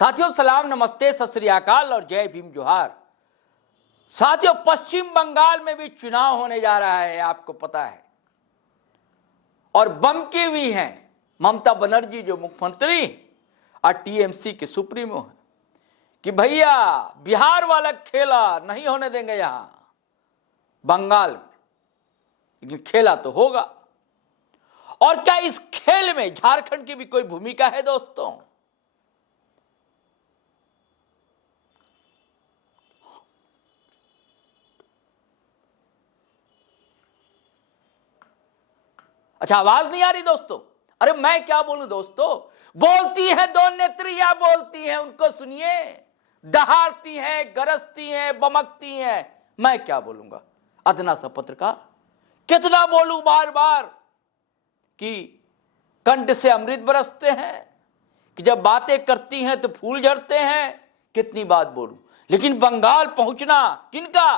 साथियों सलाम, नमस्ते, सत श्री अकाल और जय भीम जोहार। साथियों, पश्चिम बंगाल में भी चुनाव होने जा रहा है, आपको पता है। और बम की भी हैं ममता बनर्जी जो मुख्यमंत्री और टीएमसी के सुप्रीमो हैं कि भैया बिहार वाला खेला नहीं होने देंगे यहां बंगाल में, लेकिन खेला तो होगा। और क्या इस खेल में झारखंड की भी कोई भूमिका है दोस्तों? अच्छा, आवाज नहीं आ रही दोस्तों? अरे मैं क्या बोलूं दोस्तों, बोलती हैं दो नेत्रियां, बोलती हैं, उनको सुनिए। दहाड़ती हैं, गरजती हैं, बमकती हैं। मैं क्या बोलूंगा, अदना सा पत्रकार, कितना बोलूं बार बार कि कंठ से अमृत बरसते हैं, कि जब बातें करती हैं तो फूल झड़ते हैं। कितनी बात बोलूं, लेकिन बंगाल पहुंचना किनका?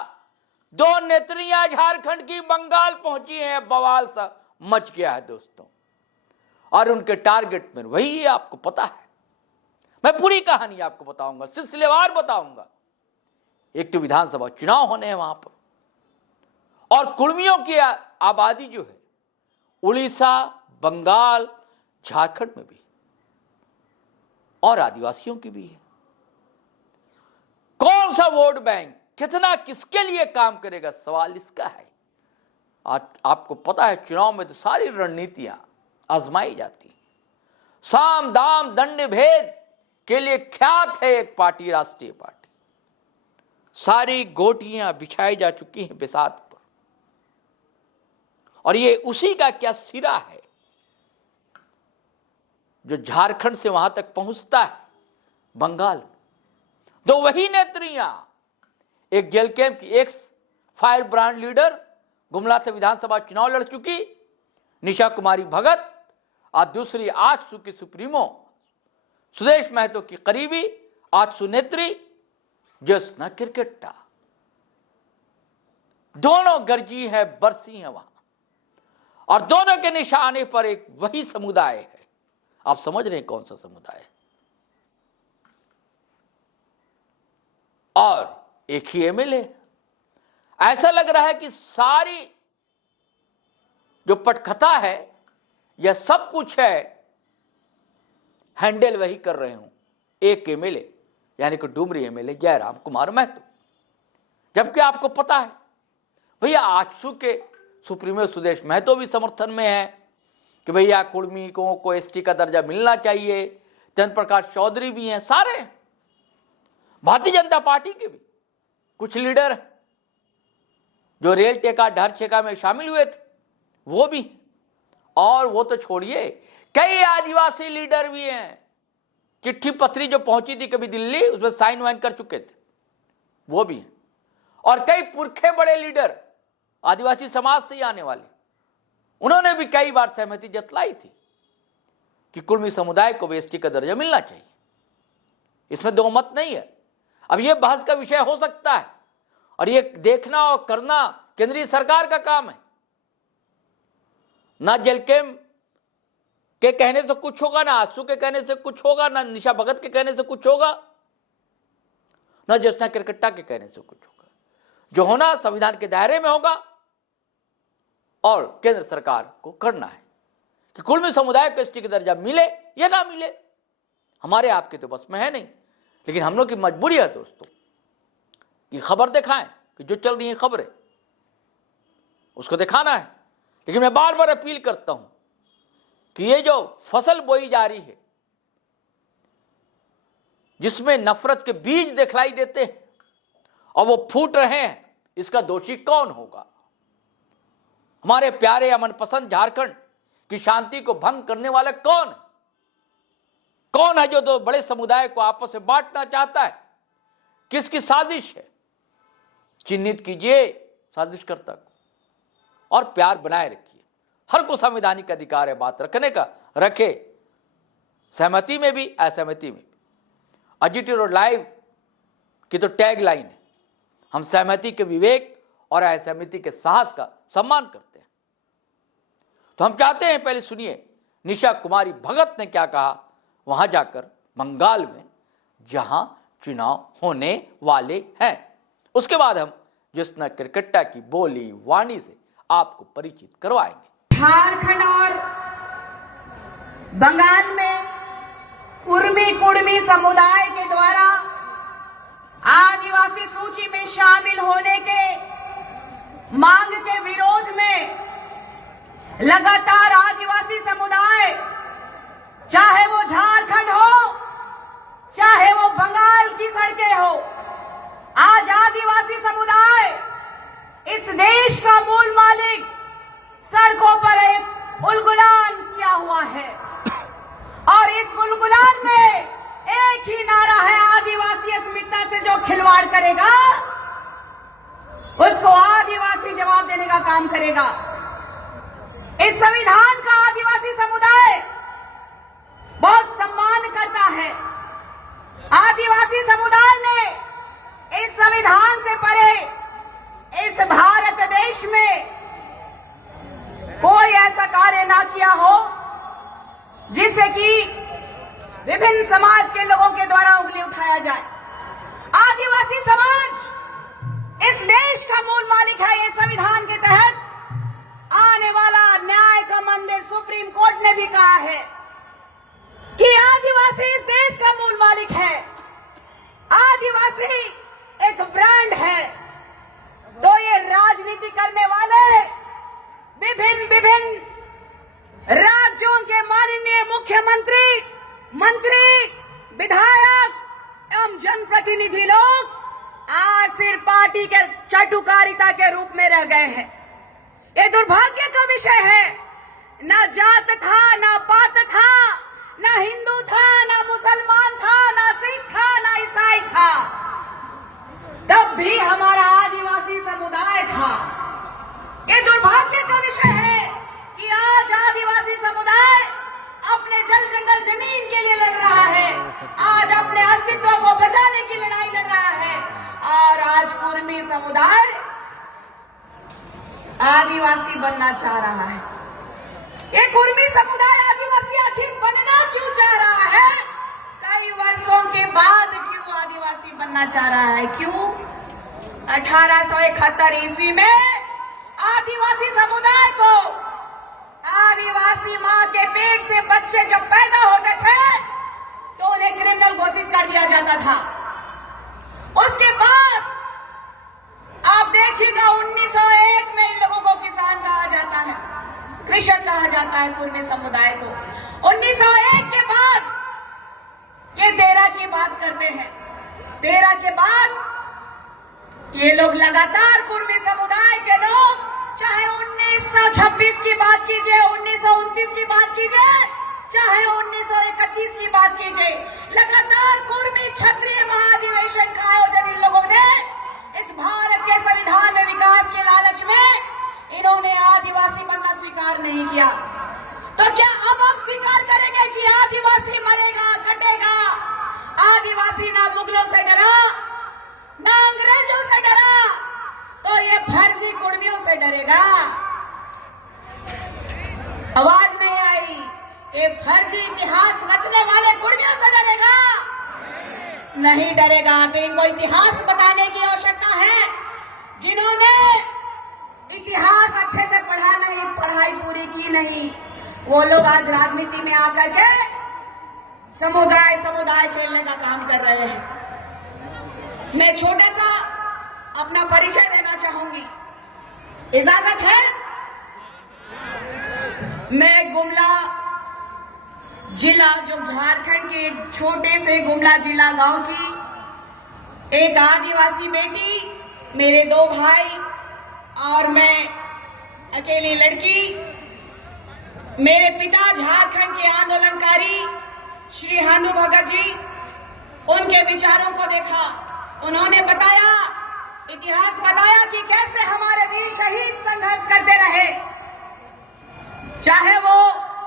दो नेत्रियां झारखंड की बंगाल पहुंची हैं, बवाल सा मच गया है दोस्तों। और उनके टारगेट में वही है, आपको पता है। मैं पूरी कहानी आपको बताऊंगा, सिलसिलेवार बताऊंगा। एक तो विधानसभा चुनाव होने हैं वहां पर, और कुर्मियों की आबादी जो है उड़ीसा, बंगाल, झारखंड में भी, और आदिवासियों की भी है। कौन सा वोट बैंक कितना किसके लिए काम करेगा, सवाल इसका है। आज आपको पता है चुनाव में तो सारी रणनीतियां आजमाई जाती हैं। साम दाम दंड भेद के लिए ख्यात है एक पार्टी, राष्ट्रीय पार्टी। सारी गोटियां बिछाई जा चुकी हैं बिसात पर, और ये उसी का क्या सिरा है जो झारखंड से वहां तक पहुंचता है बंगाल। दो वही नेत्रियां, एक जेल कैंप की x fire brand leader, Gumla से विधानसभा चुनाव लड़ चुकी निशा कुमारी भगत, और दूसरी आजसू की सुप्रीमो सुदेश महतो की करीबी आजसू नेत्री ज्योत्सना किरकेट्टा। दोनों गर्जी है, बरसी है वहां, और दोनों के निशाने पर एक वही समुदाय है। आप समझ रहे हैं कौन सा समुदाय है? और एक ही एमएलए। ऐसा लग रहा है कि सारी जो पटकथा है, यह सब कुछ है, हैंडल वही कर रहे हूं, एक एमएलए, यानी कि डुमरी एमएलए जयराम कुमार महतो। जबकि आपको पता है भैया आजसू के सुप्रीमो सुदेश महतो भी समर्थन में है कि भैया कुर्मियों को एसटी का दर्जा मिलना चाहिए। चंद्र प्रकाश चौधरी भी हैं, सारे भारतीय जनता पार्टी के भी कुछ लीडर जो रेल टेका डर छेका में शामिल हुए थे वो भी, और वो तो छोड़िए, कई आदिवासी लीडर भी हैं। चिट्ठी पत्री जो पहुंची थी कभी दिल्ली, उसमें साइन वाइन कर चुके थे, वो भी हैं। और कई पुरखे बड़े लीडर आदिवासी समाज से ही आने वाले, उन्होंने भी कई बार सहमति जतलाई थी कि कुर्मी समुदाय को एसटी का दर्जा मिलना चाहिए। इसमें दो मत नहीं है। अब यह बहस का विषय हो सकता है, और ये देखना और करना केंद्रीय सरकार का काम है। ना जेलकेम के कहने से कुछ होगा, ना आजसू के कहने से कुछ होगा, ना निशा भगत के कहने से कुछ होगा, ना ज्योत्सना किरकेट्टा के कहने से कुछ होगा। जो होना संविधान के दायरे में होगा, और केंद्र सरकार को करना है कि कुर्मी समुदाय को एसटी का दर्जा मिले या ना मिले। हमारे आपके तो बस में है नहीं, लेकिन हम लोग की मजबूरी है दोस्तों कि खबर दिखाएं, कि जो चल रही है खबरें उसको दिखाना है। लेकिन मैं बार बार अपील करता हूं कि ये जो फसल बोई जा रही है, जिसमें नफरत के बीज दिखलाई देते हैं और वो फूट रहे हैं, इसका दोषी कौन होगा? हमारे प्यारे अमन पसंद झारखंड की शांति को भंग करने वाला कौन है? कौन है जो दो बड़े समुदाय को आपस में बांटना चाहता है? किसकी साजिश है? चिन्हित कीजिए साजिशकर्ता को, और प्यार बनाए रखिए। हर को संवैधानिक अधिकार है बात रखने का, रखे, सहमति में भी असहमति में भी। अजीटी रोड लाइव की तो टैग लाइन है, हम सहमति के विवेक और असहमति के साहस का सम्मान करते हैं। तो हम चाहते हैं, पहले सुनिए निशा कुमारी भगत ने क्या कहा वहां जाकर बंगाल में जहां चुनाव होने वाले हैं। उसके बाद हम ज्योत्सना किरकिट्टा की बोली वाणी से आपको परिचित करवाएंगे। झारखंड और बंगाल में कुर्मी कुर्मी समुदाय के द्वारा आदिवासी सूची में शामिल होने के मांग के विरोध में लगातार आदिवासी समुदाय, चाहे वो झारखंड हो चाहे वो बंगाल की सड़कें हो, आज आदिवासी समुदाय इस देश का मूल मालिक सड़कों पर एक उलगुलान किया हुआ है और इस उलगुलान में एक ही नारा है, आदिवासी अस्मिता से जो खिलवाड़ करेगा उसको आदिवासी जवाब देने का काम करेगा। इस संविधान का आदिवासी समुदाय बहुत सम्मान करता है। आदिवासी समुदाय ने इस संविधान से परे इस भारत देश में कोई ऐसा कार्य ना किया हो जिससे कि विभिन्न समाज के लोगों के द्वारा उंगली उठाया जाए। आदिवासी समाज इस देश का मूल मालिक है। ये संविधान के तहत आने वाला न्याय का मंदिर सुप्रीम कोर्ट ने भी कहा है कि आदिवासी इस देश का मूल मालिक है। आदिवासी एक ब्रांड है। तो ये राजनीति करने वाले विभिन्न राज्यों के माननीय मुख्यमंत्री, मंत्री, विधायक एवं जनप्रतिनिधि लोग आज सिर्फ पार्टी के चाटुकारिता के रूप में रह गए हैं। ये दुर्भाग्य का विषय है। ना जात था, ना पात था, ना हिंदू था, ना मुसलमान था, ना सिख था, ना ईसाई था, तब भी हमारा आदिवासी समुदाय था। ये दुर्भाग्य का विषय है कि आज आदिवासी समुदाय अपने जल जंगल जमीन के लिए लड़ रहा है, आज अपने अस्तित्व को बचाने की लड़ाई लड़ रहा है और आज कुर्मी समुदाय आदिवासी बनना चाह रहा है। ये कुर्मी समुदाय आदिवासी आखिर बनना क्यों चाह रहा है? कई वर्षों के बाद क्यों आदिवासी बनना चाह रहा है? क्यों? 1871 ईस्वी में आदिवासी समुदाय को आदिवासी माँ के पेट से बच्चे जब पैदा होते थे तो उन्हें क्रिमिनल घोषित कर दिया जाता था। उसके बाद आप देखिएगा 1901 में इन लोगों को किसान कहा जाता है, कृषक कहा जाता है कुर्मी समुदाय को। 1901 के बाद ये 13 की बात करते हैं। 13 के बाद ये लोग लगातार कुर्मी समुदाय के लोग, चाहे 1926 की बात कीजिए, 1929 की बात कीजिए, चाहे 1931 की बात कीजिए, लगातार कुर्मी क्षत्रिय महाधिवेशन का आयोजन इन लोगों ने इस भारत के संविधान में विकास के लालच में इन्होंने आदिवासी बनना स्वीकार नहीं किया। तो क्या अब आप स्वीकार करेंगे कि आदिवासी मरेगा, कटेगा? आदिवासी ना मुगलों से डरा, ना अंग्रेजों से डरा, तो ये फर्जी कुर्मियों से डरेगा? आवाज नहीं आई। ये फर्जी इतिहास रचने वाले कुर्मियों से डरेगा? नहीं डरेगा। तो इनको इतिहास बताने की आवश्यकता है। जिन्होंने इतिहास अच्छे से पढ़ा नहीं, पढ़ाई पूरी की नहीं, वो लोग आज राजनीति में आकर के समुदाय खेलने का काम कर रहे हैं। मैं छोटा सा अपना परिचय देना चाहूंगी, इजाजत है? मैं गुमला जिला, जो झारखंड के छोटे से गुमला जिला गांव की एक आदिवासी बेटी, मेरे 2 भाई और मैं अकेली लड़की। मेरे पिता झारखंड के आंदोलनकारी श्री हांदू भगत जी, उनके विचारों को देखा। उन्होंने बताया, इतिहास बताया कि कैसे हमारे वीर शहीद संघर्ष करते रहे। चाहे वो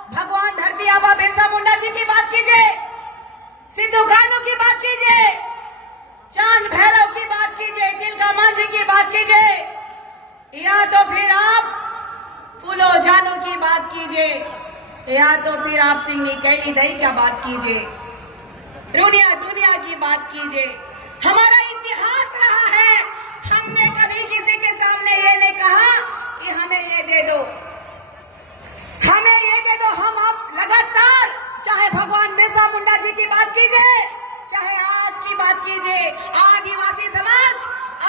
भगवान धरती आबा बिरसा मुंडा जी की बात कीजिए, सिद्धू कान्हू की बात कीजिए, चांद भैरव की बात कीजिए, तिलका मांझी की बात कीजिए, या तो फिर आप फूलो जानू की बात कीजिए, या तो फिर आप सिंगी कैली दही की बात कीजिए, दुनिया की बात कीजिए। हमारा इतिहास रहा है, हमने कभी किसी के सामने ये नहीं कहा कि हमें ये दे दो, हमें ये दे दो। हम अब लगातार, चाहे भगवान बिरसा मुंडा जी की बात कीजिए, चाहे आज की बात कीजिए, आदिवासी समाज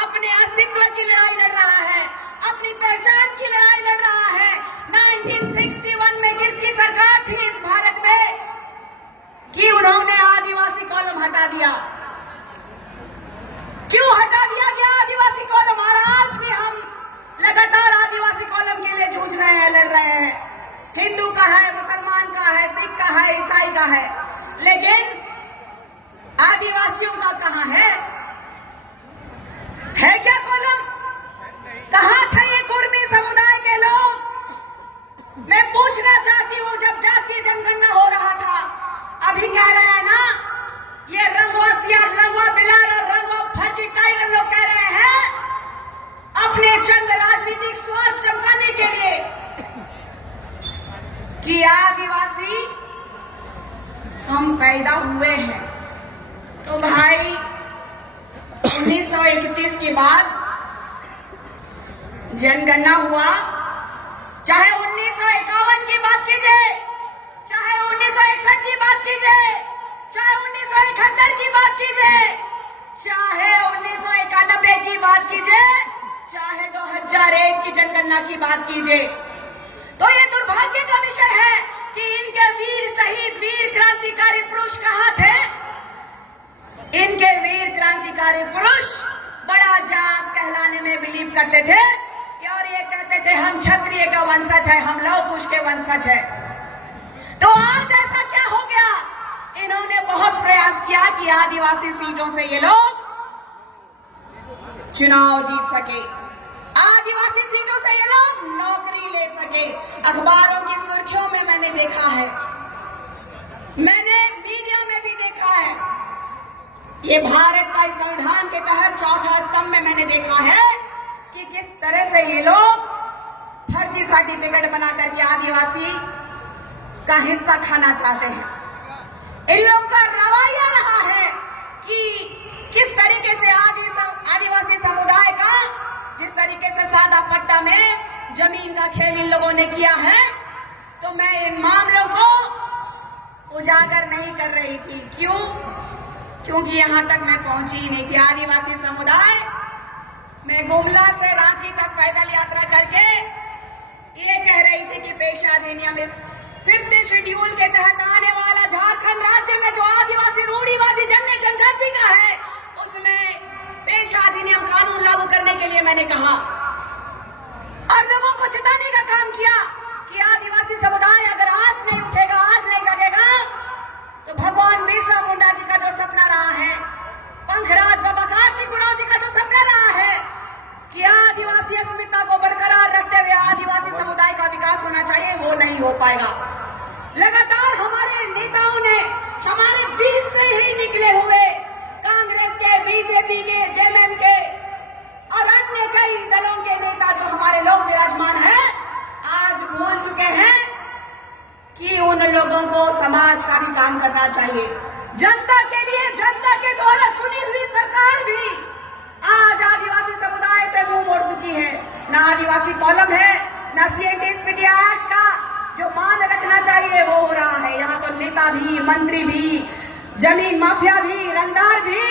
अपने अस्तित्व की लड़ाई लड़ रहा है, अपनी पहचान की लड़ाई लड़ रहा है। 1961 में किसकी सरकार थी इस भारत में कि उन्होंने आदिवासी कॉलम हटा दिया? क्यों हटा दिया गया आदिवासी कॉलम? और आज भी हम लगातार आदिवासी कॉलम के लिए जूझ रहे हैं, लड़ रहे हैं। हिंदू का है, मुसलमान का है, सिख का है, ईसाई का है, लेकिन आदिवासियों का कहां है क्या कॉलम? कहां थे ये कुर्मी समुदाय के लोग? मैं पूछना चाहती हूं, जब जातीय जनगणना हो रहा था, अभी कह रहे हैं ना ये रंगवा सियार, रंगवा बिलार और रंगवा फर्जी टाइगर लोग कह रहे हैं अपने चंद राजनीतिक स्वार्थ चमकाने के लिए कि आदिवासी हम पैदा हुए हैं। तो भाई 1931 के बाद जनगणना हुआ, चाहे 1951 की बात कीजिए, चाहे 1961 की बात कीजिए, चाहे 1971 की बात कीजिए, चाहे 1991 की बात कीजिए, चाहे 2001 की जनगणना की बात कीजिए, तो ये दुर्भाग्य का विषय है कि इनके वीर शहीद, वीर क्रांतिकारी पुरुष कहां थे? इनके वीर क्रांतिकारी पुरुष बड़ा जात कहलाने में बिलीव करते थे और ये कहते थे हम क्षत्रिय का वंशज है, हम लव कुश के वंशज है। तो आज ऐसा क्या हो गया? इन्होंने बहुत प्रयास किया कि आदिवासी सीटों से ये लोग चुनाव जीत सके, आदिवासी सीटों से ये लोग नौकरी ले सके। अखबारों की सुर्खियों में मैंने देखा है, मैंने मीडिया में भी देखा है, ये भारत का संविधान के तहत चौथा स्तंभ में मैंने देखा है कि किस तरह से ये लोग फर्जी सर्टिफिकेट बना करके आदिवासी का हिस्सा खाना चाहते हैं। इन लोगों का रवैया रहा है कि किस तरीके से आदिवासी समुदाय का, जिस तरीके से सादा पट्टा में जमीन का खेल इन लोगों ने किया है, तो मैं इन मामलों को उजागर नहीं कर रही थी। क्यों? क्योंकि यहां तक मैं पहुंची ही नहीं थी। आदिवासी समुदाय, मैं गुमला से रांची तक पैदल यात्रा करके ये कह रही थी कि पेशा अधिनियम इस 5th शेड्यूल के तहत आने वाला झारखंड राज्य में जो आदिवासी रूढ़िवादी जनजाति का है, उसमें पेशा अधिनियम कानून लागू करने के लिए मैंने कहा और लोगों को चिताने का काम किया कि आदिवासी समुदाय अगर आज नहीं उठेगा, आज नहीं जगेगा, तो भगवान बिरसा मुंडा जी का जो सपना रहा है, पंखराज बाबा कार्तिक उरांव जी का जो सपना रहा है कि आदिवासी अस्मिता को बरकरार रखते हुए आदिवासी समुदाय का विकास होना चाहिए, वो नहीं हो पाएगा। लगातार हमारे नेताओं ने, हमारे बीच से ही निकले हुए कांग्रेस के, बीजेपी के, जेएमएम के और अन्य कई दलों के नेता जो हमारे लोग विराजमान हैं, आज भूल चुके हैं कि उन लोगों को समाज का भी काम करना चाहिए। जनता के लिए, जनता के द्वारा चुनी हुई सरकार भी आज आदिवासी समुदाय से मुंह मोड़ चुकी है। ना आदिवासी कॉलम है, ना CNTS एक्ट का जो मान रखना चाहिए वो हो रहा है। यहाँ तो नेता भी, मंत्री भी, जमीन माफिया भी, रंगदार भी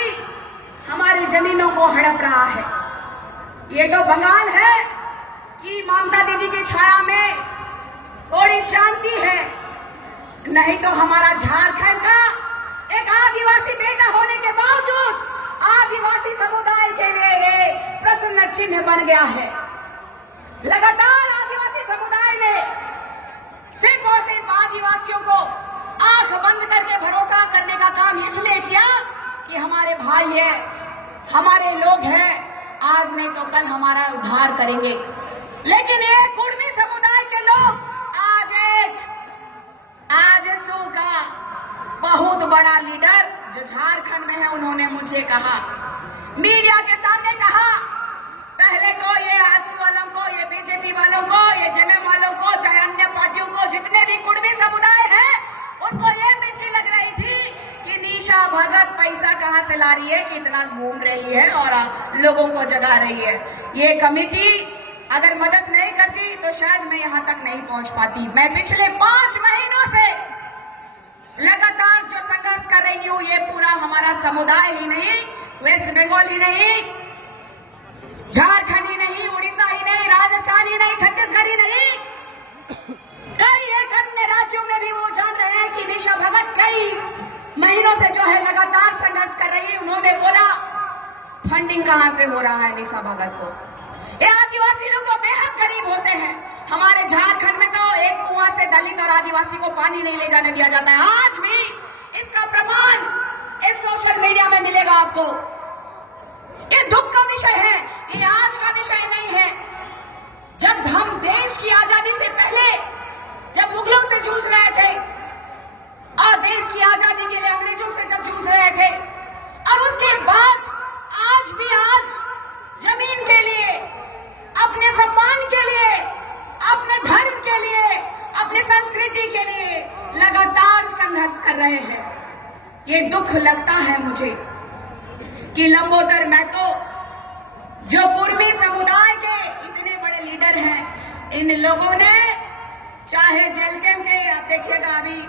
हमारी जमीनों को हड़प रहा है। ये तो बंगाल है कि ममता दीदी की छाया में थोड़ी शांति है, नहीं तो हमारा झारखंड का एक आदिवासी बेटा होने के बावजूद आदिवासी समुदाय के लिए ये प्रश्न चिन्ह बन गया है। लगातार आदिवासी समुदाय ने सिर्फ और सिर्फ आदिवासियों को आंख बंद करके भरोसा करने का काम इसलिए किया कि हमारे भाई है, हमारे लोग हैं, आज नहीं तो कल हमारा उद्धार करेंगे। लेकिन ये कुर्मी समुदाय के लोग आजसू का बहुत बड़ा लीडर जो झारखंड में है, उन्होंने मुझे कहा, मीडिया के सामने कहा, पहले तो ये आजसू वालों को, ये बीजेपी वालों को, ये जेएमएम वालों को, चाहे अन्य पार्टियों को, जितने भी कुर्मी समुदाय हैं, उनको ये मिर्ची लग रही थी कि निशा निशा भगत पैसा कहां से ला रही है कि इतना घूम रही है और लोगों को जगा रही है। ये कमेटी अगर मदद नहीं करती तो शायद मैं यहां तक नहीं पहुंच पाती। मैं पिछले 5 महीनों से लगातार जो संघर्ष कर रही हूं, ये पूरा हमारा समुदाय ही नहीं, वेस्ट बंगाल ही नहीं, झारखंड ही नहीं, उड़ीसा ही नहीं, राजस्थान ही नहीं, छत्तीसगढ़ ही नहीं, कई एक अन्य राज्यों में भी वो जान रहे हैं कि निशा भगत कई महीनों से जो है लगातार संघर्ष कर रही है। उन्होंने बोला फंडिंग कहां से हो रहा है निशा भगत को। ये आदिवासी लोग तो बेहद गरीब होते हैं। हमारे झारखंड में तो एक कुआं से दलित और आदिवासी को पानी नहीं ले जाने दिया जाता है। आज भी इसका प्रमाण इस सोशल मीडिया में मिलेगा आपको। ये दुख का विषय है, ये आज का विषय नहीं है। जब हम देश की आजादी से पहले जब मुगलों से जूझ रहे थे और देश की आजादी के लिए अंग्रेजों से जब जूझ रहे थे, और उसके बाद आज भी जमीन के लिए, अपने सम्मान के लिए, अपने धर्म के लिए, अपने संस्कृति के लिए लगातार संघर्ष कर रहे हैं। ये दुख लगता है मुझे कि लंबोदर महतो जो कुर्मी समुदाय के इतने बड़े लीडर हैं, इन लोगों ने चाहे जेल कैंप के, आप देखिएगा अभी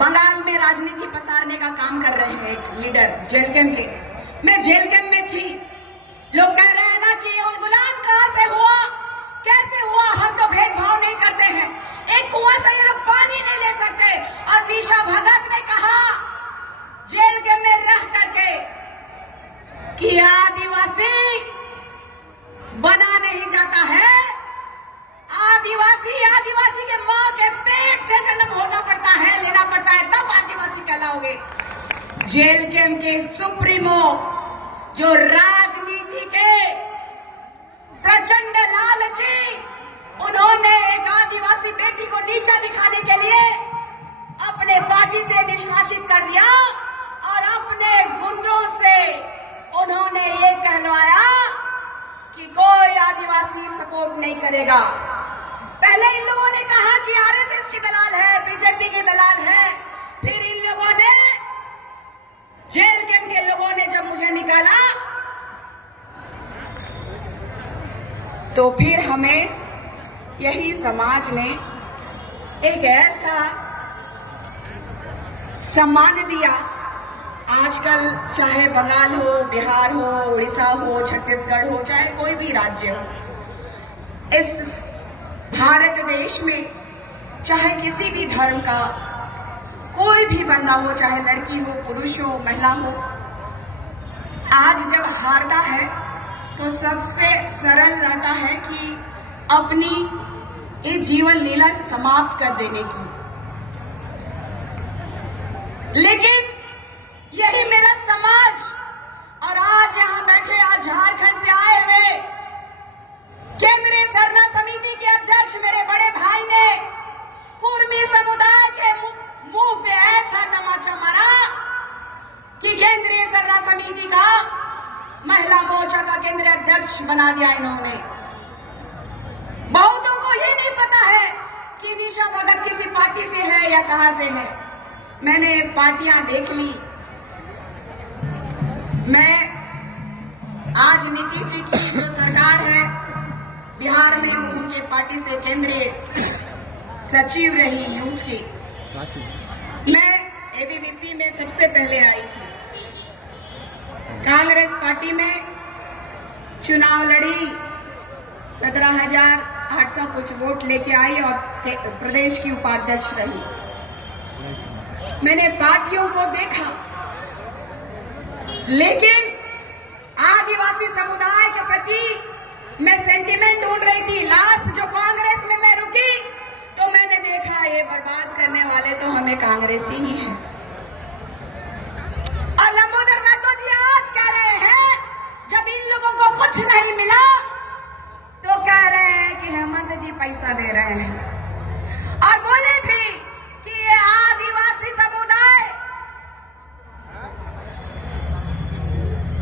बंगाल में राजनीति पसारने का काम कर रहे हैं एक लीडर जेल कैंप के। मैं जेल कैंप में थी, लोग कह रहे हैं ना कि ये उन्मूलन कहां से हुआ, कैसे हुआ, हम तो भेदभाव नहीं करते हैं। एक कुआं से ये लोग पानी नहीं ले सकते। और निशा भगत ने कहा जेल कैंप में रह करके कि आदिवासी बना नहीं जाता है, आदिवासी के मां के पेट से जन्म होना पड़ता है, लेना पड़ता है, तब आदिवासी कहलाओगे। जेल कैंप के सुप्रीमो जो राजनीति के प्रचंड लालची, उन्होंने एक आदिवासी बेटी को नीचा दिखाने के लिए अपने पार्टी से निष्कासित कर दिया और अपने गुंडों से उन्होंने ये कहलवाया कि कोई आदिवासी सपोर्ट नहीं करेगा। पहले इन लोगों ने कहा कि आरएसएस की दलाल है, बीजेपी के दलाल है, फिर इन लोगों ने जेल कैंप के लोगों ने जब मुझे निकाला तो फिर हमें यही समाज ने एक ऐसा सम्मान दिया। आजकल चाहे बंगाल हो, बिहार हो, उड़ीसा हो, छत्तीसगढ़ हो, चाहे कोई भी राज्य हो, इस भारत देश में चाहे किसी भी धर्म का कोई भी बंदा हो, चाहे लड़की हो, पुरुष हो, महिला हो, आज जब हारता है तो सबसे सरल रहता है कि अपनी ये जीवन लीला समाप्त कर देने की। लेकिन यही मेरा समाज और आज यहाँ बैठे, आज झारखंड से आए हुए केंद्रीय सरना समिति के अध्यक्ष मेरे बड़े भाई ने कुर्मी समुदाय के मुंह पे ऐसा तमाचा मारा कि केंद्रीय सरना समिति का महिला मोर्चा का केंद्रीय अध्यक्ष बना दिया इन्होंने। बहुतों को ये नहीं पता है कि निशा भगत किसी पार्टी से है या कहां से है। मैंने पार्टियां देख ली। मैं आज नीतीश जी की जो सरकार है बिहार में, उनके पार्टी से केंद्रीय सचिव रही यूथ की। मैं एबीवीपी में सबसे पहले आई थी। कांग्रेस पार्टी में चुनाव लड़ी, 17,800 कुछ वोट लेके आई और प्रदेश की उपाध्यक्ष रही। मैंने पार्टियों को देखा, लेकिन आदिवासी समुदाय के प्रति मैं सेंटिमेंट ढूंढ रही थी। लास्ट जो कांग्रेस में मैं रुकी तो मैंने देखा ये बर्बाद करने वाले तो हमें कांग्रेसी ही हैं। और लंबोदर महतो जी आज कह रहे हैं, जब इन लोगों को कुछ नहीं मिला तो कह रहे हैं कि हेमंत जी पैसा दे रहे हैं। और बोले भी कि ये आदिवासी समुदाय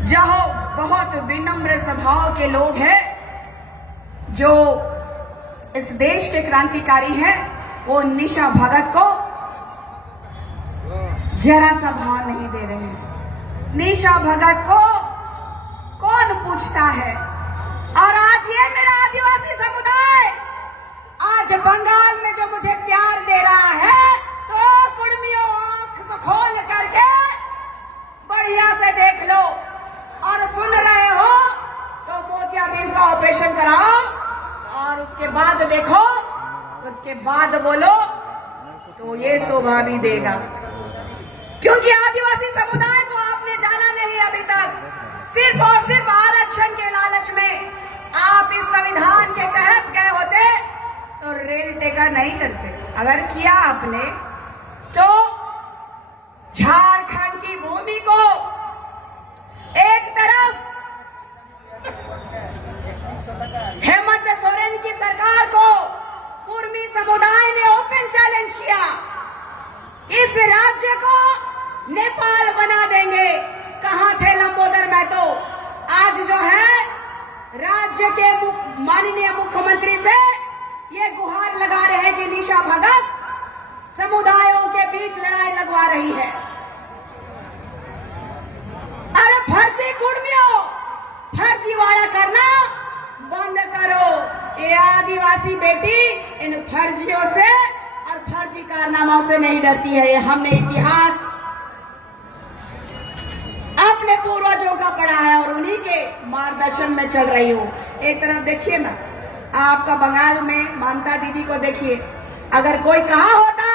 जो बहुत विनम्र स्वभाव के लोग हैं, जो इस देश के क्रांतिकारी हैं, वो निशा भगत को जरा सा भाव नहीं दे रहे हैं। निशा भगत को कौन पूछता है? और आज ये मेरा आदिवासी समुदाय आज बंगाल में जो मुझे प्यार दे रहा है, तो कुर्मियों आंख को खोल करके बढ़िया से देख लो, और सुन रहे हो तो मोतियाबिंद का ऑपरेशन कराओ, और उसके बाद देखो, उसके बाद बोलो तो ये शोभा भी देगा। क्योंकि आदिवासी समुदाय को आपने जाना नहीं अभी तक। सिर्फ और सिर्फ आरक्षण के लालच में आप इस संविधान के तहत गए होते तो रेल टेका नहीं करते। अगर किया आपने तो झारखंड की भूमि को एक तरफ हेमंत सोरेन की सरकार को कुर्मी समुदाय ने ओपन चैलेंज किया, इस राज्य को नेपाल बना देंगे। कहां थे लंबोदर महतो? आज जो है राज्य के माननीय मुख्यमंत्री से ये गुहार लगा रहे हैं कि निशा भगत समुदायों के बीच लड़ाई लगवा रही है। अरे फर्जी कुर्मियों, फर्जीवाड़ा करना बंद करो। ये आदिवासी बेटी इन फर्जियों से और फर्जी कारनामों से नहीं डरती है। ये हमने इतिहास अपने पूर्वजों का पढ़ा है और उन्हीं के मार्गदर्शन में चल रही हूँ। एक तरफ देखिए ना, आपका बंगाल में ममता दीदी को देखिए। अगर कोई कहा होता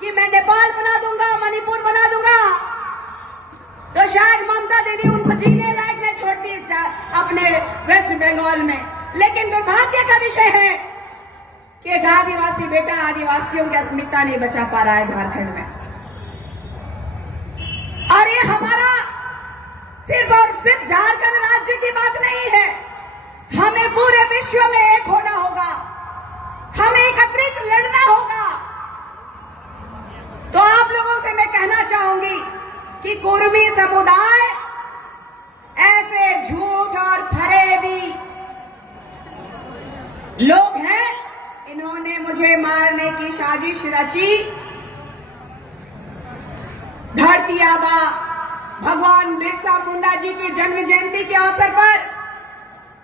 कि मैं नेपाल बना दूंगा, मणिपुर बना दूंगा, तो शायद ममता दीदी उनको जीने लायक नहीं छोड़ती अपने वेस्ट बंगाल में। लेकिन दुर्भाग्य का विषय है कि एक आदिवासी बेटा आदिवासियों की अस्मिता नहीं बचा पा रहा है झारखंड में। और ये हमारा सिर्फ और सिर्फ झारखंड राज्य की बात नहीं है, हमें पूरे विश्व में एक होना होगा, हमें एकत्रित लड़ना होगा। तो आप लोगों से मैं कहना चाहूंगी कि कुर्मी समुदाय ऐसे झूठ और फरेबी लोग हैं, इन्होंने मुझे मारने की साजिश रची। धरती आबा भगवान बिरसा मुंडा जी की जन्म जयंती के अवसर पर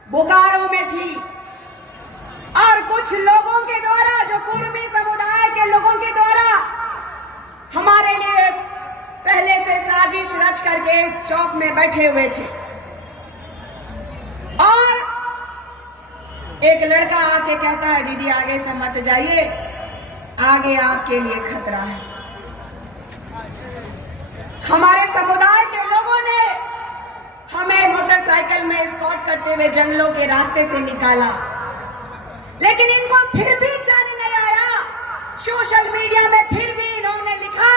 बोकारो में थी, और कुछ लोगों के द्वारा, जो कुर्मी समुदाय के लोगों के द्वारा हमारे लिए पहले से साजिश रच करके चौक में बैठे हुए थे। और एक लड़का आके कहता है, दीदी आगे से मत जाइए, आगे आपके लिए खतरा है। हमारे समुदाय के लोगों ने हमें मोटरसाइकिल में एस्कॉर्ट करते हुए जंगलों के रास्ते से निकाला, लेकिन इनको फिर भी चैन नहीं आया। सोशल मीडिया में फिर भी इन्होंने लिखा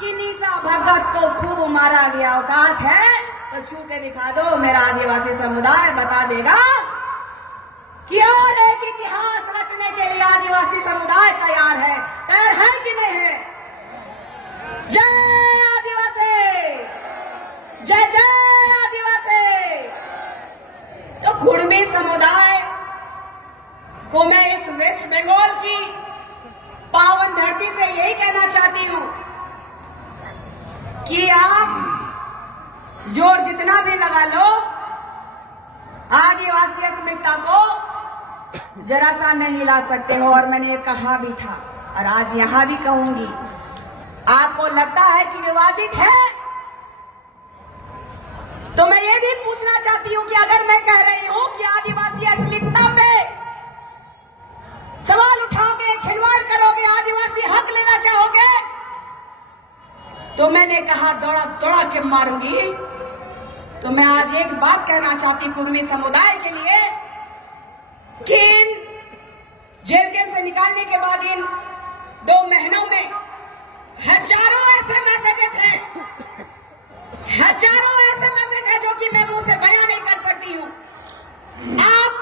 कि निशा भगत को खूब मारा गया। औकात है तो छू के दिखा दो, मेरा आदिवासी समुदाय बता देगा कि और एक इतिहास रचने के लिए आदिवासी समुदाय तैयार है। तैयार है कि नहीं है? जय आदिवासी, जय जय आदिवासी। तो कुर्मी समुदाय को मैं इस वेस्ट बंगाल की पावन धरती से यही कहना चाहती हूं कि आप जोर जितना भी लगा लो, आदिवासी अस्मिता को जरा सा नहीं ला सकते हो। और मैंने ये कहा भी था और आज यहां भी कहूंगी, आपको लगता है कि विवादित है तो मैं ये भी पूछना चाहती हूं कि अगर मैं कह रही हूं कि आदिवासी अस्मिता पे सवाल उठाओगे, खिलवाड़ करोगे, आदिवासी हक लेना चाहोगे, तो मैंने कहा दौड़ा दौड़ा के मारूंगी। तो मैं आज एक बात कहना चाहती कुर्मी समुदाय के लिए कि इन जेल कैंप से निकालने के बाद इन 2 महीनों में हजारों ऐसे मैसेजेस हैं, हजारों ऐसे मैसेज हैं जो कि मैं मुंह से बयान नहीं कर सकती हूं। आप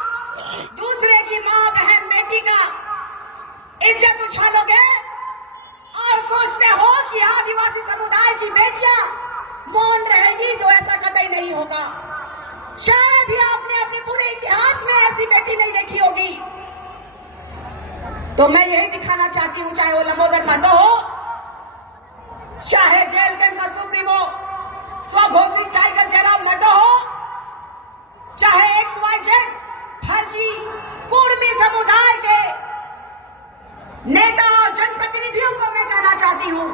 दूसरे की मां, बहन, बेटी का इज्जत उछालोगे और सोचते हो कि आदिवासी समुदाय की बेटियां मौन रहेगी, जो ऐसा कतई नहीं होगा। शायद ही आपने अपने पूरे इतिहास में ऐसी बेटी नहीं देखी होगी। तो मैं यही दिखाना चाहती हूं, चाहे वो लंबोदर महतो हो, चाहे जेएलएम का सुप्रीमो स्वघोषित टाइगर जयराम महतो हो, चाहे XYZ फर्जी कुर्मी समुदाय के नेता और जनप्रतिनिधियों को मैं कहना चाहती हूं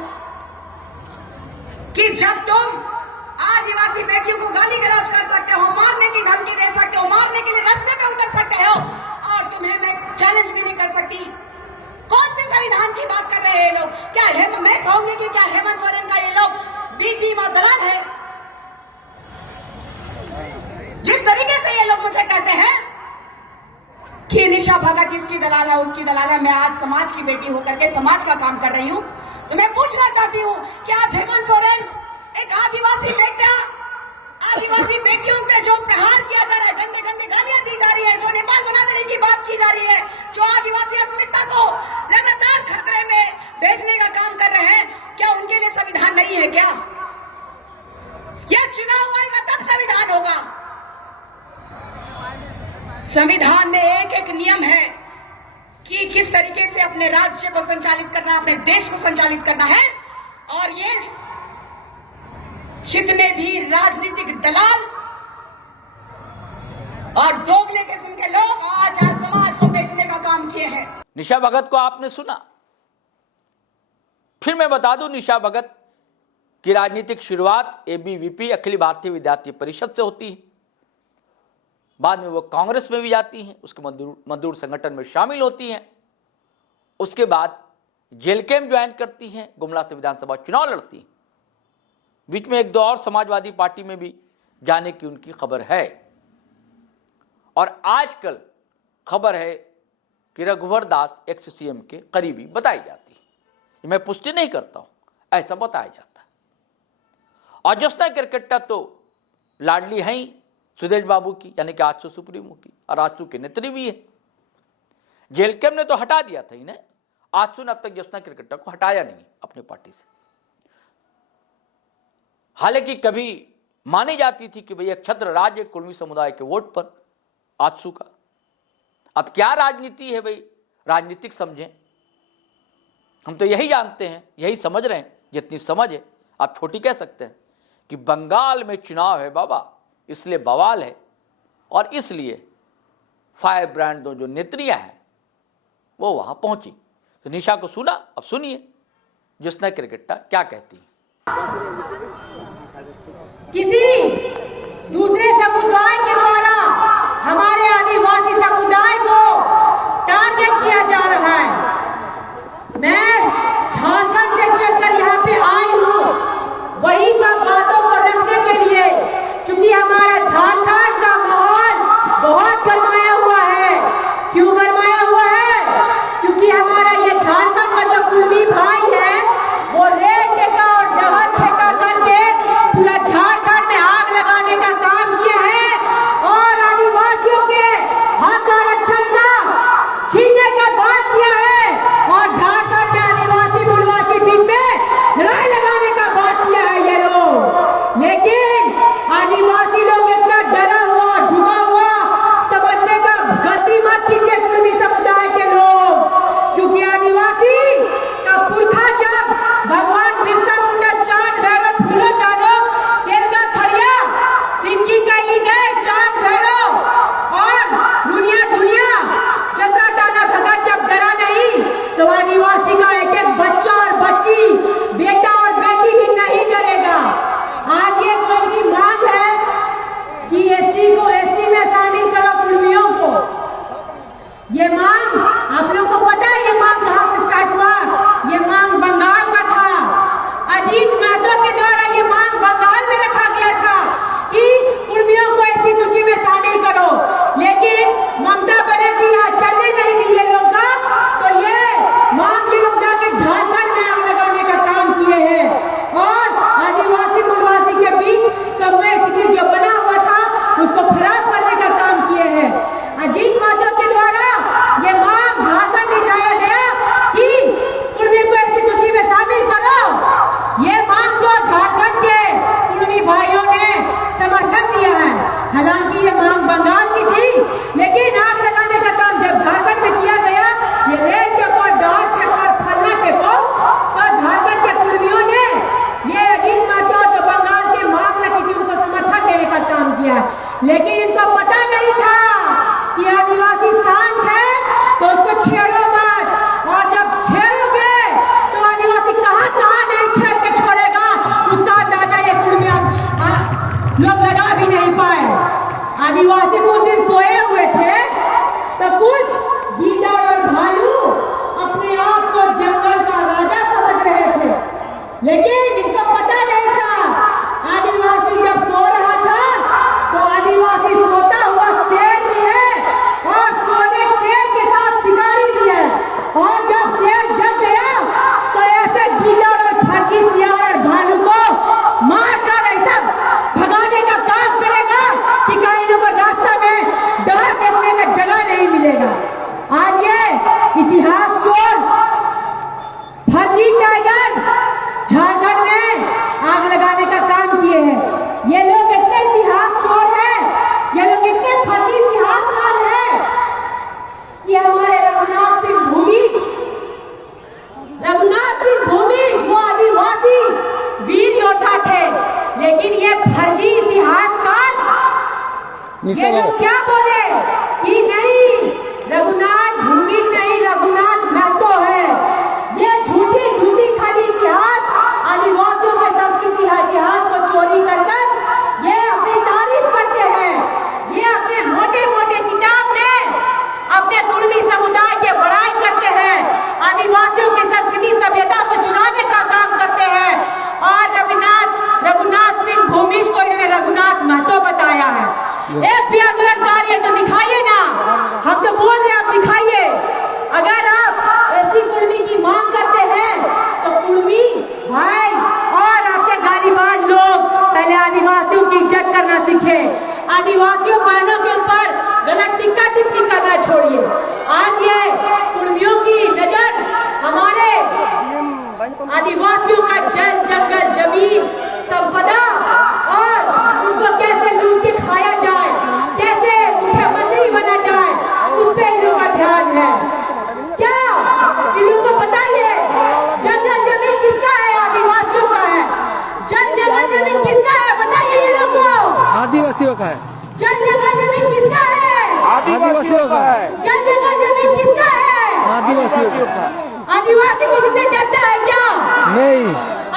कि जब तुम आदिवासी बेटियों को गाली गलौज कर सकते हो, मारने की धमकी दे सकते हो, मारने के लिए रास्ते पे उतर सकते हो, और तुम्हें मैं चैलेंज भी नहीं कर सकती। कौन से संविधान की बात कर रहे हैं ये लोग? क्या मैं कहूंगी कि क्या हेमंत सोरेन का ये लोग बी टीम और दलाल है? जिस तरीके से ये लोग मुझे कहते हैं कि निशा भगत इसकी दलाल है, उसकी दलाल है, मैं आज समाज की बेटी होकर के समाज का काम कर रही हूं, तो मैं पूछना चाहती हूं कि आज हेमंत सोरेन एक आदिवासी बेटा, आदिवासी बेटियों पे जो प्रहार किया जा रहा है, गंदे गंदे गालियां दी जा रही है, जो नेपाल बना देने की बात की जा रही है, जो आदिवासी अस्मिता को लगातार खतरे में भेजने का काम कर रहे हैं, क्या उनके लिए संविधान नहीं है क्या? यह चुनाव आएगा तब संविधान होगा। संविधान में एक एक नियम है कि किस तरीके से अपने राज्य को संचालित करना, अपने देश को संचालित करना है, और ये जितने भी राजनीतिक दलाल और दोगले किस्म के लोग आज समाज को बेचने का काम किए हैं। निशा भगत को आपने सुना। फिर मैं बता दूं, निशा भगत की राजनीतिक शुरुआत ABVP अखिल भारतीय विद्यार्थी परिषद से होती है। बाद में वो कांग्रेस में भी जाती हैं, उसके मजदूर संगठन में शामिल होती हैं। उसके बाद जेल कैंप ज्वाइन करती हैं, गुमला से विधानसभा चुनाव लड़ती हैं। बीच में एक दो और समाजवादी पार्टी में भी जाने की उनकी खबर है। और आजकल खबर है कि रघुवर दास ex-CM के करीबी बताई जाती है। मैं पुष्टि नहीं करता हूं, ऐसा बताया जाता है। और ज्योत्सना किरकेट्टा तो लाडली है ही सुदेश बाबू की, यानी कि आजसू सुप्रीमो की, और आजसू के नेत्री भी है। जेल कैंप ने तो हटा दिया था इन्हें, आजसू ने अब तक ज्योत्सना किरकेट्टा को हटाया नहीं अपनी पार्टी से। हालांकि कभी मानी जाती थी कि भैया छत्र राज्य कुर्मी समुदाय के वोट पर आजसू का। अब क्या राजनीति है भाई, राजनीतिक समझें। हम तो यही जानते हैं, यही समझ रहे हैं, जितनी समझ है आप छोटी कह सकते हैं कि बंगाल में चुनाव है बाबा, इसलिए बवाल है, और इसलिए फायर ब्रांड दो जो नेत्रियां हैं वो वहां पहुंची। तो निशा को सुना, अब सुनिए ज्योत्सना किरकेट्टा क्या कहती है। किसी दूसरे समुदाय के द्वारा हमारे आदिवासी समुदाय को टारगेट किया जा रहा है। मैं झारखंड से चलकर यहाँ पे आई हूँ वही सब बातों को रखने के लिए, क्योंकि हमारा झारखंड का माहौल बहुत गरमाया हुआ है। क्यों गरमाया हुआ है? क्योंकि हमारा ये झारखंड का जो कुर्मी भाई है वो रेत टेका और डहर छेका करके पूरा झारखंड में लेकिन इनको पता नहीं था कि आदिवासी शांत है तो उसको छेड़ो मत, और जब छेड़ोगे तो आदिवासी कहाँ कहाँ नहीं छेड़ के छोड़ेगा उसका अंदाजा ये कुर्मिया लोग लगा भी नहीं पाए। आदिवासी कुछ दिन सोए हुए थे तो कुछ गीदड़ और भालू अपने आप को जंगल का राजा समझ रहे थे, लेकिन इनको पता नहीं था आदिवासी जब सो रहा था तो आदिवासी सोता हुआ शेर भी है और सोने शेर के साथ शिकारी भी है, और जब शेर जग गया तो ऐसे गीदड़ और फर्जी सियार और भालू को मारकर ऐसा भगाने का काम करेगा कि कहीं लोगों रास्ता में डर देखने का जगह नहीं मिलेगा। आज ये इतिहास चोर फर्जी टाइगर झारखंड में आग लगाने का काम किए हैं। ये लोग इतने इतिहास चोर हैं, ये लोग इतने फर्जी इतिहासकार हैं कि हमारे रघुनाथ सिंह भूमिज वो आदिवासी वीर योद्धा थे, लेकिन ये फर्जी इतिहासकार ये लोग क्या बोले कि नहीं रघुनाथ भूमिज नहीं, रघुनाथ महतो है। ये झूठी खाली इतिहास आदिवासियों के संस्कृति इतिहास को चोरी कर ये अपनी तारीफ करते हैं। ये अपने मोटे किताब में अपने कुर्मी समुदाय के बड़ाई करते हैं, आदिवासियों की संस्कृति सभ्यता को चुराने का काम करते हैं, और रघुनाथ सिंह भूमिज को इन्होंने रघुनाथ महतो बताया है। एक भी आंदोलनकारी है तो दिखाइए ना, हम तो बोल रहे हैं आप दिखाइए। अगर आप एसटी कुर्मी की मांग करते हैं तो कुर्मी भाई और आपके गालीबाज लोग पहले आदिवासियों की इज्जत करना सीखे, आदिवासियों बहनों के ऊपर गलत टिक्का टिप्पणी करना छोड़िए। आज ये कुर्मियों की नजर हमारे आदिवासियों का जल जंगल जमीन संपदा और उनको कैसे लूट के खाया जाए, कैसे मुख्यमंत्री बना जाए, उस पे इन लोगों का ध्यान है। क्या इन लोगों को बताइए जंगल जमीन किसका है? आदिवासियों का है। जंगल जमीन किसका है? बताइए ये लोगों को। आदिवासियों का है। जंगल जमीन किसका है? आदिवासियों का है। जंगल जमीन किसका है? आदिवासियों का। आदिवासी किसी से डरता है क्या? नहीं।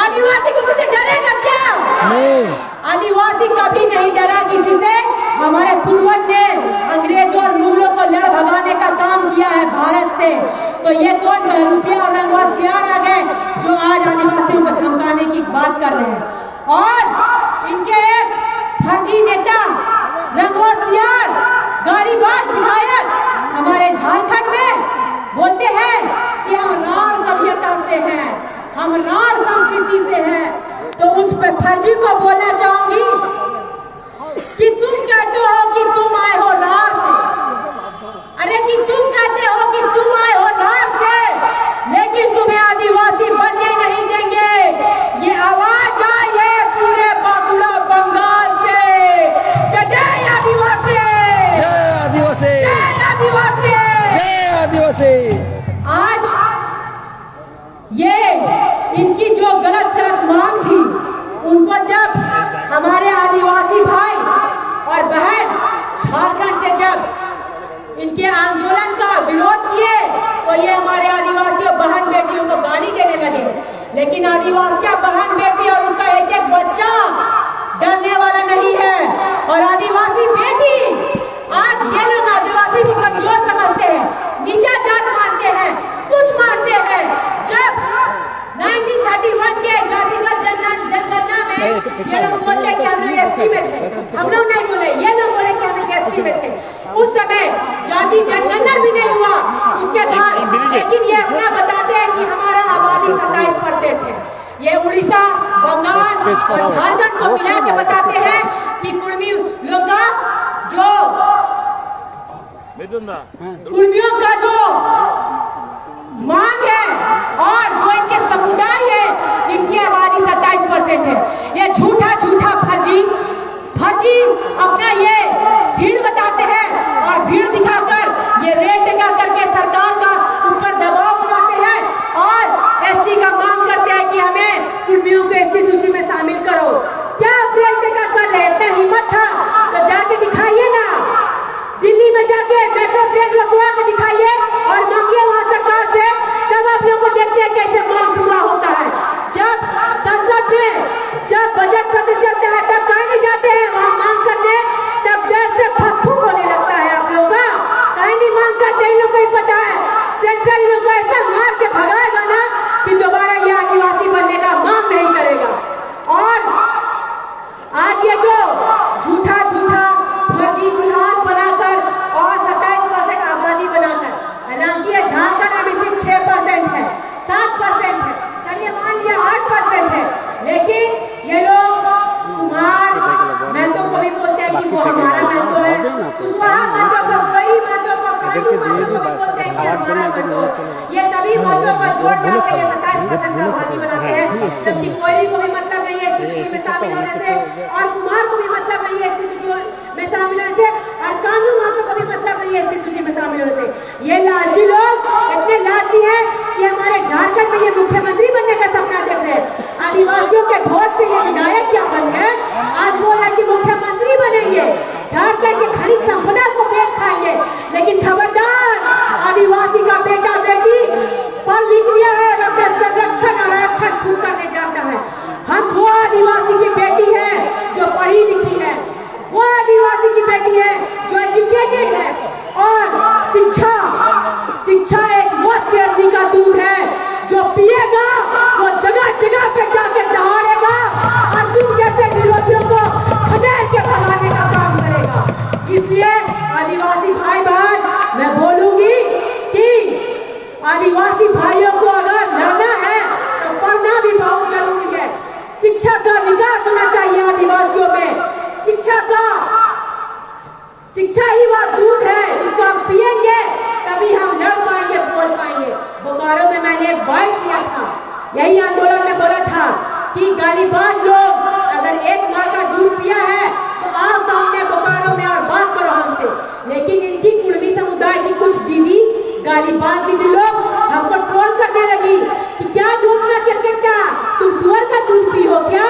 आदिवासी किसी से डरेगा क्या? नहीं। आदिवासी कभी नहीं डरा किसी से। हमारे पूर्वज ने अंग्रेजों और मुगलों को लड़ भगाने का काम किया है भारत से, तो ये कौन बहरूपिया और रंगवा सियार आ गए जो आज आदिवासियों को धमकाने की बात कर रहे हैं। और इनके एक फर्जी नेता रंगवा सियार गालीबाज विधायक हमारे झारखंड में बोलते हैं कि हम राण सभ्यता से हैं, हम राण संस्कृति से हैं, तो उस पे फर्जी को बोलना चाहूंगी कि तुम कहते हो कि तुम आए हो राण से, अरे कि तुम कहते हो कि तुम आए हो राण से, लेकिन तुम्हें आदिवासी बनने नहीं देंगे। ये आवाज आई है पूरे बांकुड़ा बंगाल से। जय आदिवासी, जय आदिवासी, जय आदिवासी, जय आदिवासी। आज ये इनकी जो गलत मांग थी, उनको जब हमारे आदिवासी भाई और बहन झारखंड से जब इनके आंदोलन का विरोध किए तो ये हमारे आदिवासी बहन बेटियों को गाली देने लगे, लेकिन आदिवासी बहन बेटी और उसका एक एक बच्चा डरने वाला नहीं है। और आदिवासी बेटी आज ये लोग आदिवासी को कमजोर समझते हैं, नीचा जात मानते हैं, तुच्छ मानते हैं। जब 1931 के जातिगत जनगणना में ये लोग बोलते कि हम लोग एसटी में थे, हम लोग नहीं बोले, ये लोग बोले कि हम लोग एसटी में थे। उस समय जाति जनगणना भी नहीं हुआ उसके बाद, लेकिन ये अपना बताते हैं कि हमारा आबादी 27% है। ये उड़ीसा, बंगाल और झारखंड को मिला के बताते हैं कि कुर्मी लोग का जो कुर्मियों का जो मांग है और जो इनके समुदाय है, इनकी आबादी 27% है। ये झूठा फर्जी अपना ये भीड़ बताते हैं और भीड़ दिखाकर ये रेट लगा करके सरकार का ऊपर दबाव बनाते हैं और एसटी का मांग करते हैं कि हमें कुर्मियों को एसटी सूची में शामिल करो। क्या रेट लगा कर रहे? इतना हिम्मत था तो जाके एदेरকে দিয়ে দিই বাস খাওয়ার জন্য এদের নিয়ে চলে যায় ये सभी मुद्दों पर जोर डाल के ये 27% का आबादी बनाते हैं जबकि कोयली को भी मतलब नहीं है स्थिति में शामिल होने से और कुमार को भी मतलब नहीं है स्थिति में शामिल होने से और कानू महतो को भी मतलब नहीं है स्थिति में शामिल होने से ये लालची लोग इतने लालची हैं कि हमारे झारखंड में ये मुख्यमंत्री बनने का सपना देख रहे हैं आदिवासियों के वोट से ये विधायक क्या बन गए आज बोल रहे हैं कि मुख्यमंत्री बनेंगे झारखंड की खनिज संपदा को बेच खाएंगे लेकिन खबरदार आदिवासी का बेटा बेटी पढ़ लिख लिया है संरक्षण और आरक्षण खूब करने जाता है हम वो आदिवासी की बेटी है जो पढ़ी लिखी है वो आदिवासी की बेटी है जो एजुकेटेड है और शिक्षा एक वो शेरनी का दूध है जो पिएगा वो जगह जगह पे जाके दहाड़ेगा और तुम जैसे विरोधियों को खदेड़ के भगाने का काम करेगा इसलिए आदिवासी भाई बहन मैं बोलूंगी कि आदिवासी भाइयों को अगर लड़ना है तो पढ़ना भी बहुत जरूरी है शिक्षा का विकास होना चाहिए आदिवासियों में शिक्षा ही वह दूध है जिसको हम पिएंगे तभी हम लड़ पाएंगे बोल पाएंगे बोकारो में मैंने एक बाइट किया था यही आंदोलन में बोला था कि गालीबाज लोग अगर एक माँ का दूध पिया है तो आओ सामने बोकारो में और बात करो हमसे लेकिन इनकी कुर्मी समुदाय की कुछ दीदी गालीबाज दीदी लोग हमको ट्रोल करने लगी कि क्या जोतना क्रिकेट का तुम सुअर का दूध पियो क्या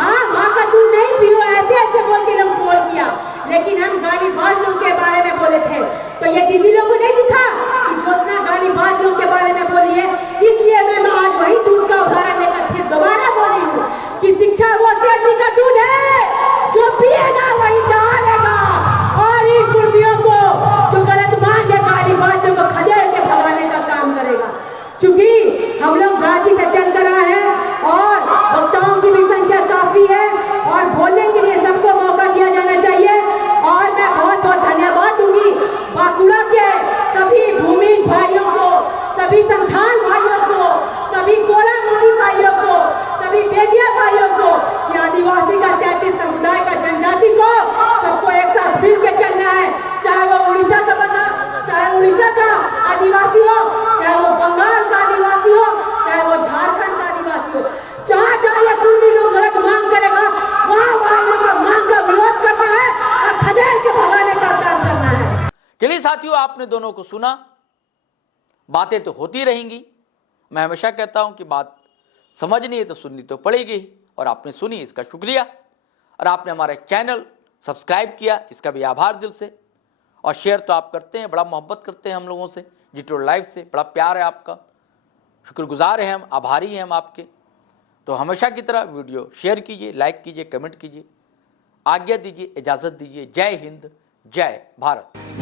हाँ माँ का दूध नहीं पियो ऐसे ऐसे बोल के लोग ट्रोल किया लेकिन हम गालीबाज लोग के बारे में बोले थे तो ये दीदी लोग को नहीं दिखा कि ज्योत्सना गालीबाज लोग के बारे में बोली है इसलिए मैं आज वही दूध का उदाहरण लेकर फिर दोबारा बोली हूँ कि शिक्षा वो शेरनी का दूध है जो पिएगा वही दहाड़ेगा और इन कुर्मियों को जो गलत मांगे गालीबाजों को खदेड़ के भगाने का काम करेगा चूंकि हम लोग रांची से चल कर आए हैं और वक्ताओं की भी संख्या काफी है और बोलने के लिए सबको मौका दिया जाना चाहिए और मैं बहुत बहुत धन्यवाद दूंगी बांकुड़ा के सभी भूमि भाइयों को सभी संथाल भाइयों को सभी कोड़ा मोदी भाइयों को सभी बेदिया भाइयों को कि आदिवासी का 33 समुदाय का जनजाति को सबको एक साथ मिल के चलना है चाहे वो उड़ीसा का बना चाहे उड़ीसा का आदिवासी हो चाहे वो बंगाल का आदिवासी हो चाहे वो झारखंड का आदिवासी हो जहाँ जहाँ ये पूरी लोग गलत मांग करेगा वहाँ वहाँ लोग मांग का विरोध करना है और खदेड़ के भगाने का काम करना है चलिए साथियों आपने दोनों को सुना बातें तो होती रहेंगी मैं हमेशा कहता हूं कि बात समझनी है तो सुननी तो पड़ेगी और आपने सुनी इसका शुक्रिया और आपने हमारे चैनल सब्सक्राइब किया इसका भी आभार दिल से और शेयर तो आप करते हैं बड़ा मोहब्बत करते हैं हम लोगों से जिटो लाइव से बड़ा प्यार है आपका शुक्रगुजार हैं हम आभारी हैं हम आपके तो हमेशा की तरह वीडियो शेयर कीजिए लाइक कीजिए कमेंट कीजिए आज्ञा दीजिए इजाज़त दीजिए जय हिंद जय भारत।